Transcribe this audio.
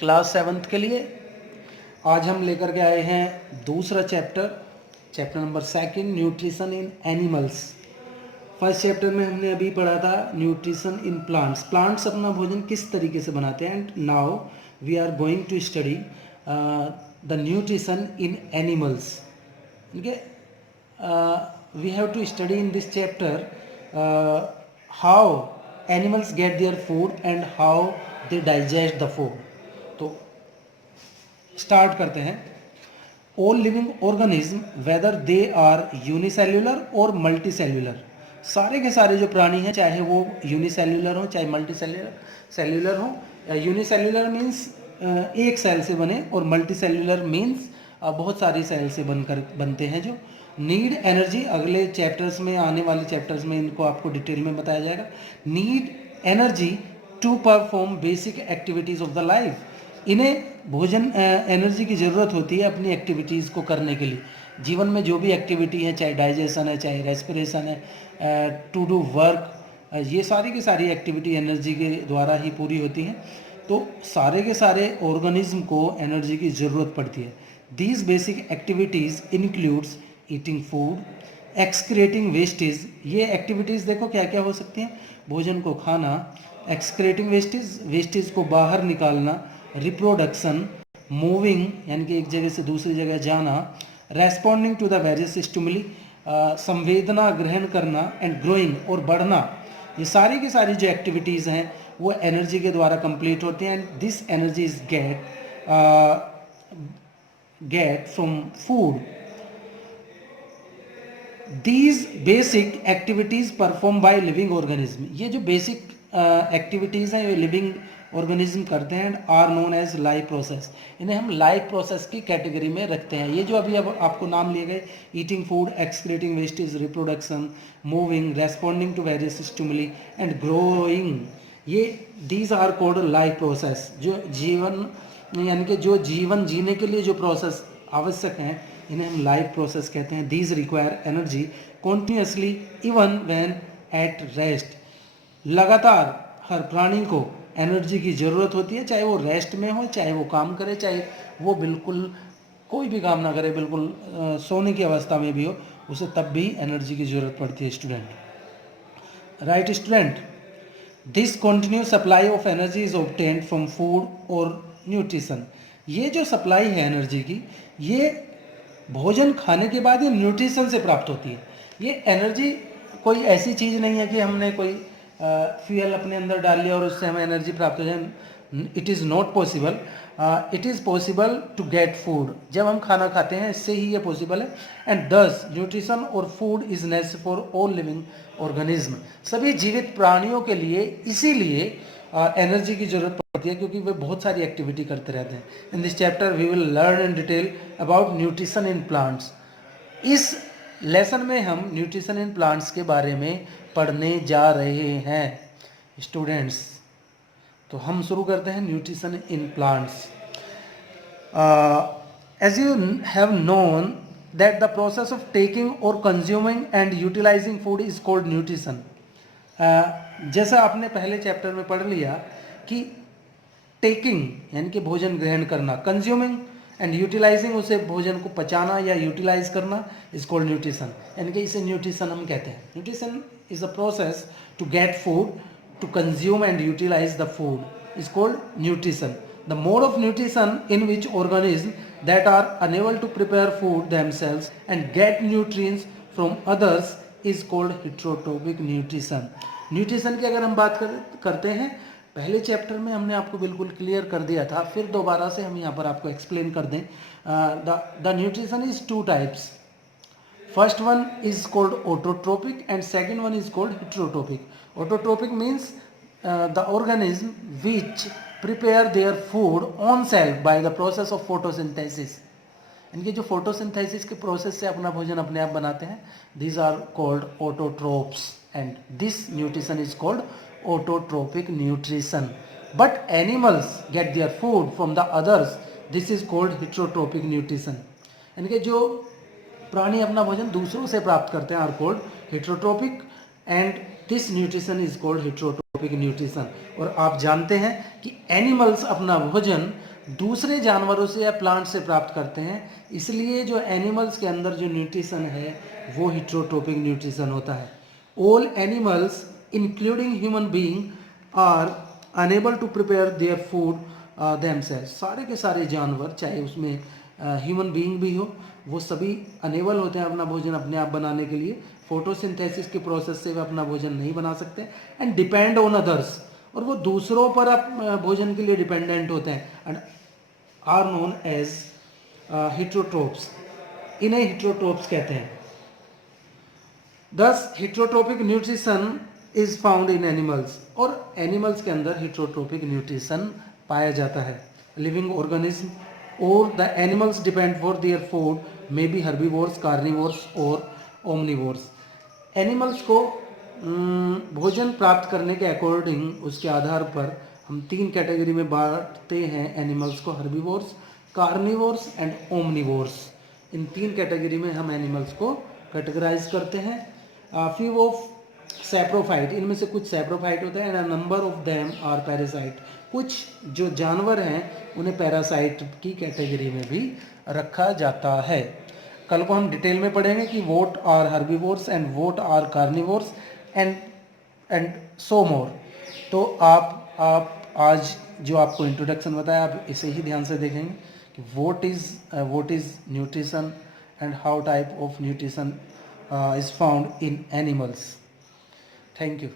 Class 7th के लिए आज हम लेकर के आए हैं दूसरा chapter number 2 nutrition in animals. First chapter में हमने अभी पढ़ा था न्यूट्रिशन इन प्लांट्स। प्लांट्स अपना भोजन किस तरीके से बनाते हैं, and now we are going to study the nutrition in animals. ठीक है, we have to study in this chapter how animals get their food and how they digest the food. तो स्टार्ट करते हैं। All living organism whether they are unicellular और multicellular, सारे के सारे जो प्राणी हैं चाहे वो यूनिसेल्युलर हो चाहे मल्टीसेल्युलर हो। यूनिसेल्युलर मीन्स एक सेल से बने और मल्टीसेल्युलर मीन्स बहुत सारी सेल से बनते हैं जो नीड एनर्जी। अगले चैप्टर्स में, आने वाले चैप्टर्स में इनको आपको डिटेल में बताया जाएगा। Need energy to perform basic activities of the life. इन्हें भोजन एनर्जी की ज़रूरत होती है अपनी एक्टिविटीज़ को करने के लिए। जीवन में जो भी एक्टिविटी है, चाहे डाइजेशन है चाहे रेस्पिरेशन है, टू डू वर्क, ये सारी की सारी एक्टिविटी एनर्जी के द्वारा ही पूरी होती हैं। तो सारे के सारे ऑर्गेनिज्म को एनर्जी की ज़रूरत पड़ती है। These basic activities includes eating food, excreting wastage. ये एक्टिविटीज़ देखो क्या क्या हो सकती हैं। भोजन को खाना, एक्सक्रेटिंग वेस्टेज को बाहर निकालना, रिप्रोडक्शन, मूविंग यानी कि एक जगह से दूसरी जगह जाना, responding to the various stimuli, संवेदना ग्रहण करना, एंड ग्रोइंग और बढ़ना। ये सारी की सारी जो एक्टिविटीज़ हैं वो एनर्जी के द्वारा कंप्लीट होती हैं। And this energy is get from food. These basic activities perform by living organism. ये जो बेसिक एक्टिविटीज़ हैं ये लिविंग ऑर्गेनिज्म करते हैं, are known as life process. इन्हें हम लाइफ प्रोसेस की कैटेगरी में रखते हैं। ये जो अभी अब आपको नाम लिए गए, eating food, excreting wastage, reproduction, moving, responding to various stimuli and growing, ये these are called life process. जो जीवन यानी कि जो जीवन जीने के लिए जो प्रोसेस आवश्यक हैं इन्हें हम लाइफ प्रोसेस कहते हैं। These require energy continuously even when at rest. लगातार हर प्राणी को एनर्जी की ज़रूरत होती है, चाहे वो रेस्ट में हो, चाहे वो काम करे, चाहे वो बिल्कुल कोई भी काम ना करे, बिल्कुल सोने की अवस्था में भी हो, उसे तब भी एनर्जी की ज़रूरत पड़ती है। Student, right student, this continue supply of energy is obtained from food और न्यूट्रिशन। ये जो सप्लाई है एनर्जी की, ये भोजन खाने के बाद ये न्यूट्रिशन से प्राप्त होती है। ये एनर्जी कोई ऐसी चीज़ नहीं है कि हमने कोई फ्यूल अपने अंदर डाल लिया और उससे हमें एनर्जी प्राप्त हो जाए। It is not possible. It is possible to get food. जब हम खाना खाते हैं इससे ही ये पॉसिबल है। एंड दस न्यूट्रिशन और food is necessary for all living organism. सभी जीवित प्राणियों के लिए इसीलिए एनर्जी की जरूरत पड़ती है, क्योंकि वे बहुत सारी एक्टिविटी करते रहते हैं। In this chapter we will learn in detail about nutrition in plants. इस लेसन में हम न्यूट्रिशन इन प्लांट्स के बारे में पढ़ने जा रहे हैं स्टूडेंट्स। तो हम शुरू करते हैं nutrition in plants. As you have known that the process of taking और consuming and utilising food is called nutrition. जैसा आपने पहले चैप्टर में पढ़ लिया कि टेकिंग यानी कि भोजन ग्रहण करना, कंज्यूमिंग एंड यूटिलाइजिंग उसे भोजन को पचाना या यूटिलाइज करना इज कॉल्ड न्यूट्रिशन। यानी कि इसे न्यूट्रिशन हम कहते हैं। Nutrition is a process to get food, to consume and utilize the food is called nutrition. The mode of nutrition in which organism that are unable to prepare food themselves and get nutrients from others is called heterotrophic nutrition. Nutrition की अगर हम बात करते हैं, पहले chapter में हमने आपको बिल्कुल क्लियर कर दिया था, फिर दोबारा से हम यहाँ पर आपको एक्सप्लेन कर दें। The nutrition is two types. First one is called autotrophic and second one is called heterotrophic. Autotrophic means the organism which prepare their food on self by the process of photosynthesis। इनके जो photosynthesis के process से अपना भोजन अपने आप बनाते हैं, these are called autotrophs and this nutrition is called autotrophic nutrition। but animals get their food from the others, this is called heterotrophic nutrition। इनके जो प्राणी अपना भोजन दूसरों से प्राप्त करते हैं are called heterotrophic and this nutrition is called heterotrophic nutrition. और आप जानते हैं कि एनिमल्स अपना भोजन दूसरे जानवरों से या प्लांट से प्राप्त करते हैं, इसलिए जो एनिमल्स के अंदर जो न्यूट्रिशन है वो हेट्रोट्रोपिक न्यूट्रिशन होता है। All animals including human being are unable to prepare their food themselves. सारे के सारे जानवर, चाहे उसमें ह्यूमन बीइंग भी हो, वो सभी अनेबल होते हैं अपना भोजन अपने आप बनाने के लिए। फोटोसिंथेसिस के प्रोसेस से वे अपना भोजन नहीं बना सकते एंड डिपेंड ऑन अदर्स, और वो दूसरों पर भोजन के लिए डिपेंडेंट होते हैं एंड आर नोन एज हेट्रोट्रोप्स। इन्हें हेट्रोट्रोप्स कहते हैं। दस heterotrophic nutrition is found in animals, और एनिमल्स के अंदर हेट्रोट्रोपिक न्यूट्रिशन पाया जाता है। लिविंग ऑर्गेनिज्म और the animals depend for their food may be herbivores, carnivores और ओमनिवोर्स। एनिमल्स को भोजन प्राप्त करने के अकॉर्डिंग, उसके आधार पर हम 3 कैटेगरी में बांटते हैं एनिमल्स को, herbivores, carnivores and omnivores. In 3 category में हम एनिमल्स को कैटेगराइज करते हैं। फ्यू ऑफ सैप्रोफाइट, इनमें से कुछ सैप्रोफाइट होते हैं and a number of them are parasite. कुछ जो जानवर हैं उन्हें पैरासाइट की कैटेगरी में भी रखा जाता है। कल को हम डिटेल में पढ़ेंगे कि what are herbivores and what are carnivores and so more. तो आप आज जो आपको इंट्रोडक्शन बताया, आप इसे ही ध्यान से देखेंगे कि what is nutrition and how type of nutrition is found in animals. Thank you.